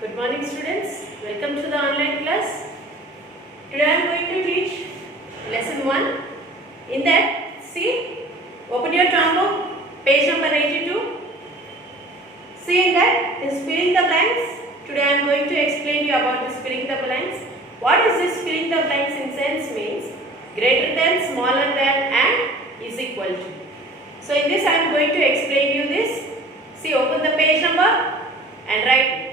Good morning students. Welcome to the online class. Today I am going to teach lesson 1. In that, see, open your term book, page number 82. See in that, is filling the blanks. Today I am going to explain you about this filling the blanks. What is this filling the blanks in sense means greater than, smaller than and is equal to. So in this I am going to explain you this. See, open the page number and write.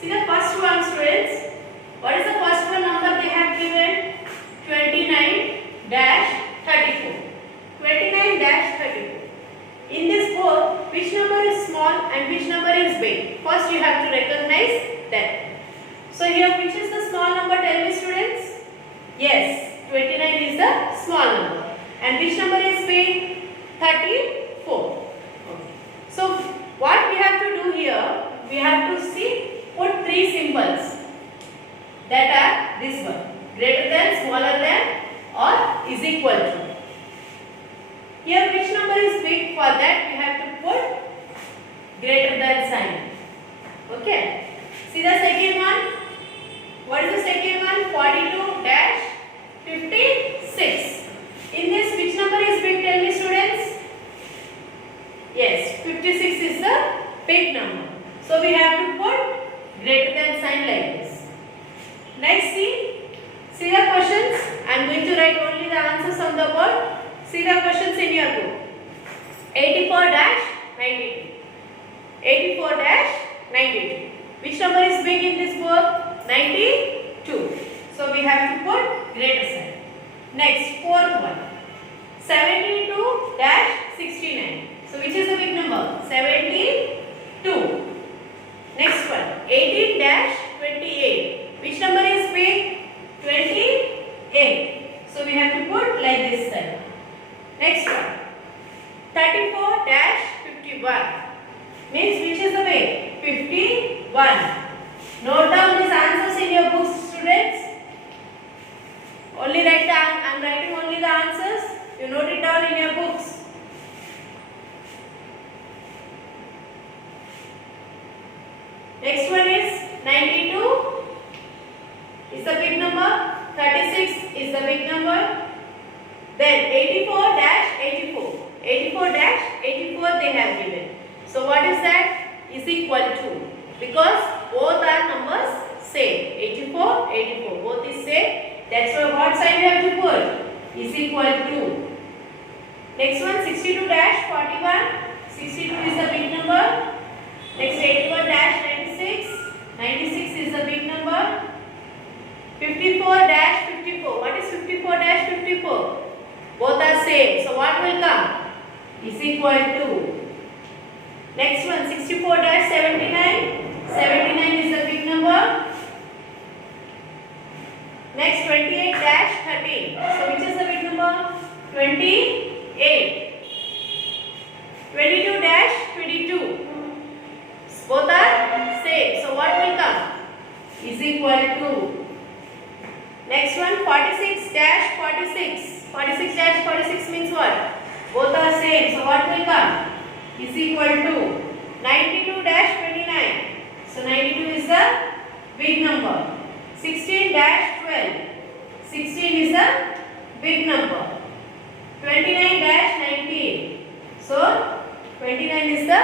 See the first one, students. What is the first one number they have given? 29-34. 29-34. In this board, which number is small and which number is big? First you have to recognize that. So here, which is the small number? Tell me, students. Yes, 29 is the small number. And which number is big? 34. Okay. So what we have to do here? We have to see. Put three symbols that are this one, greater than, smaller than or is equal to. Here which number is big? For that we have to put greater than sign. Okay. See the second one. What is the second one? 42-56. In this which number is big? Tell me, students. Yes, 56 is the big number. So we have to put greater than sign like this. Next, see the questions. I am going to write only the answers on the board. See the questions in your book. 84-92. 84-92. Which number is big in this book? 92. So we have to put greater sign. Next, fourth one. 72-69. So which is the big number? 72. Next one, 18-28. Which number is big? 28. So we have to put like this side. Next one, 34-51. Means which is the big? 51. Note down these answers in your books, students. Only write the, I am writing only the answers. You note it down in your books. Next one is 92 is the big number, 36 is the big number, then 84-84. 84-84 they have given. So what is that? Is equal to, because both are numbers same. 84-84 both is same. That's why what sign you have to put? Is equal to. Next one, 62-41. 62 is the big number. Next, 81-96. 96 is the big number. 54-54. What is 54-54? Both are same. So what will come? Is equal to. Next one, 64-79. 79 is the big number. Next, 28-13. So which is the big number? 28. 22-22. Both are same. So what will come? Is equal to. Next one, 46-46. 46-46 means what? Both are same. So what will come? Is equal to. 92-29. So 92 is the big number. 16-12. 16 is the big number. 29-19. So 29 is the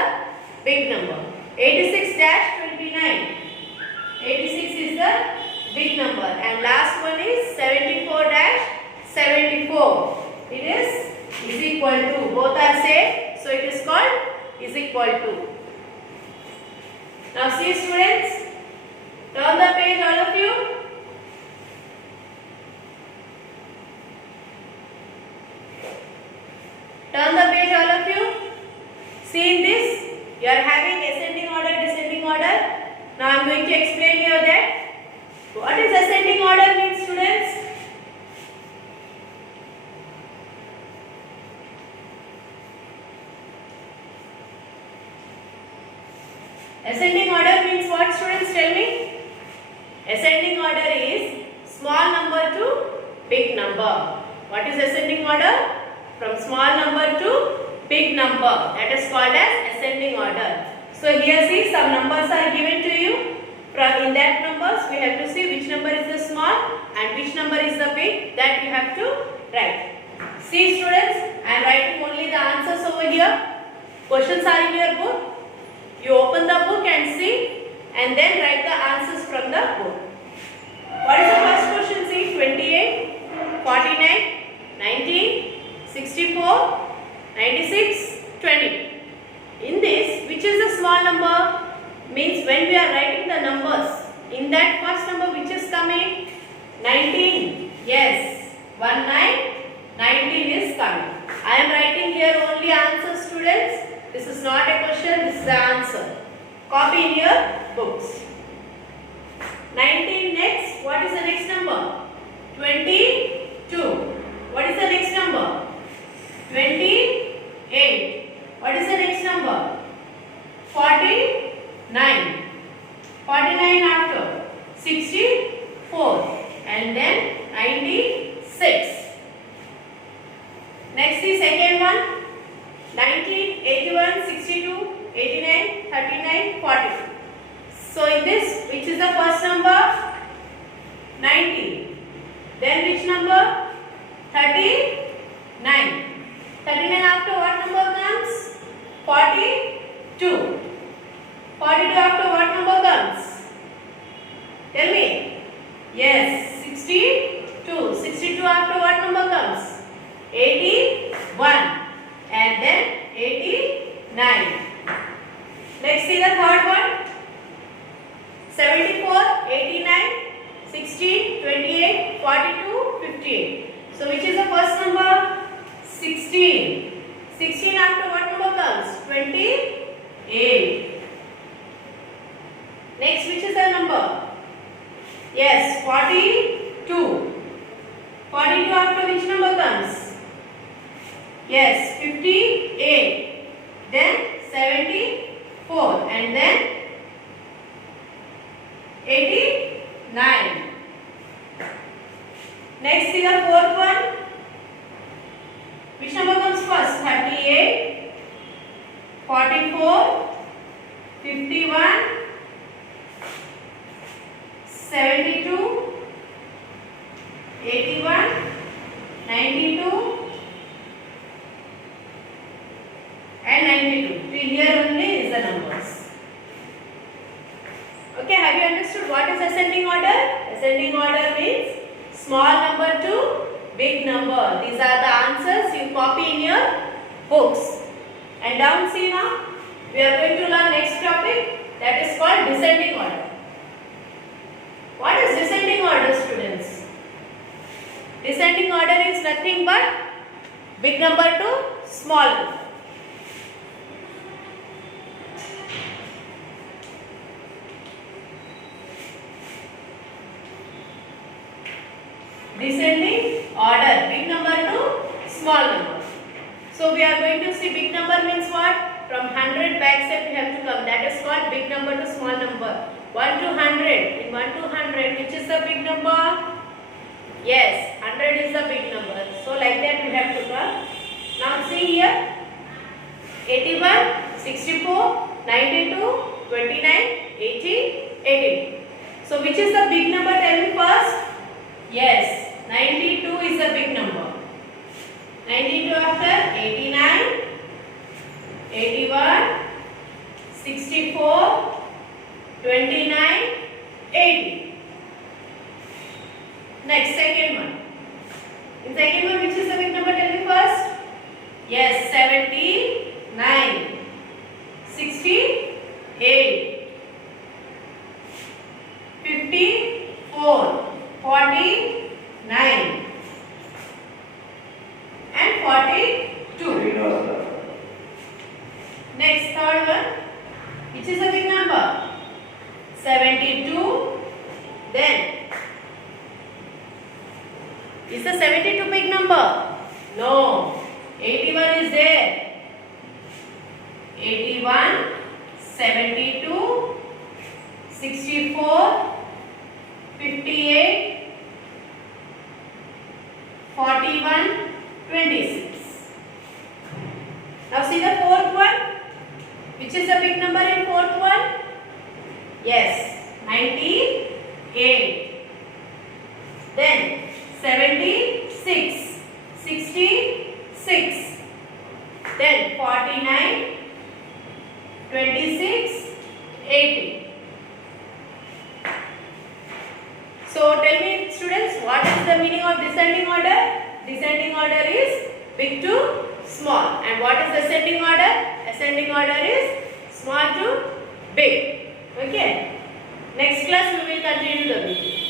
big number. 86-29. 86 is the big number. And last one is 74-74. It is equal to. Both are same. So it is called is equal to. Now see, students. Turn the page, all of you. Turn the page, all of you. See in this. You are having ascending order, descending order. Now I am going to explain you that. What is ascending order means, students? Ascending order means what, students? Tell me. Ascending order is small number to big number. What is ascending order? From small number to big number. That is called as ascending order. So here see, some numbers are given to you. From in that numbers we have to see which number is the small and which number is the big, that you have to write. See students, I am writing only the answers over here. Questions are in your book. You open the book and see, and then write the answers from the book. What is the first question? See, 28, 49, 19, 64, 96, 20. In this, which is the small number? Means when we are writing the numbers, in that first number which is coming? 19. Yes, 19 is coming. I am writing here only answers, students. This is not a question, this is the answer. Copy in your books. 19 next. What is the next number? 22. What is the next number? 28. What is the next number? 49. 49 after 64 and then 96. Next the second one. 19, 81, 62, 89, 39, 40. So in this, which is the first number? 19. Then which number? 39. 39 after what number comes? 42. 42 after what number comes? Tell me. Yes, 62. 62 after what number comes? 81. And then 89. Next see the third one. 74, 89, 16, 28, 42, 58. So which is the first number? 16. 16 after what number comes? 28. Next, which is the number? Yes, 42. 42 after which number comes? Yes, 58. Then 74 and then 89. Next, see the fourth one. Which number comes first? 38, 44, 51, 72, 81, 92 and 92. So here only is the numbers. Okay, have you understood what is ascending order? Ascending order means small number to big number. These are the answers you copy in your books. And down see now, we are going to learn next topic, that is called descending order. What is descending order, students? Descending order is nothing but big number to small number. Descending order, big number to small number. So we are going to see big number means what? From 100 backside we have to come. That is called big number to small number. 1 to 100. In 1 to 100, which is the big number? Yes, 100 is the big number. So like that we have to come. Now see here. 81, 64, 92, 29, 80, 18. So which is the big number? Tell me first. Yes, 92 is the big number. 92 after 89, 81, 64, 29, 80. Next, second one. In second one, which is the big number? Tell me first. Yes, 79, 68, 54, 49 and 42. Next, third one. Which is a big number? 72. Then, is the 72 big number? No. 81 is there. 81, 72, 64, 58, 41, 26. Now see the fourth one, which Which is the big number in fourth one? Yes, 98. Then 76, 66. Then 49, 26, 80. So tell me students, what is the meaning of descending order? Descending order is big to small. And what is ascending order? Ascending order is small to big. Okay. Next class we will continue the video.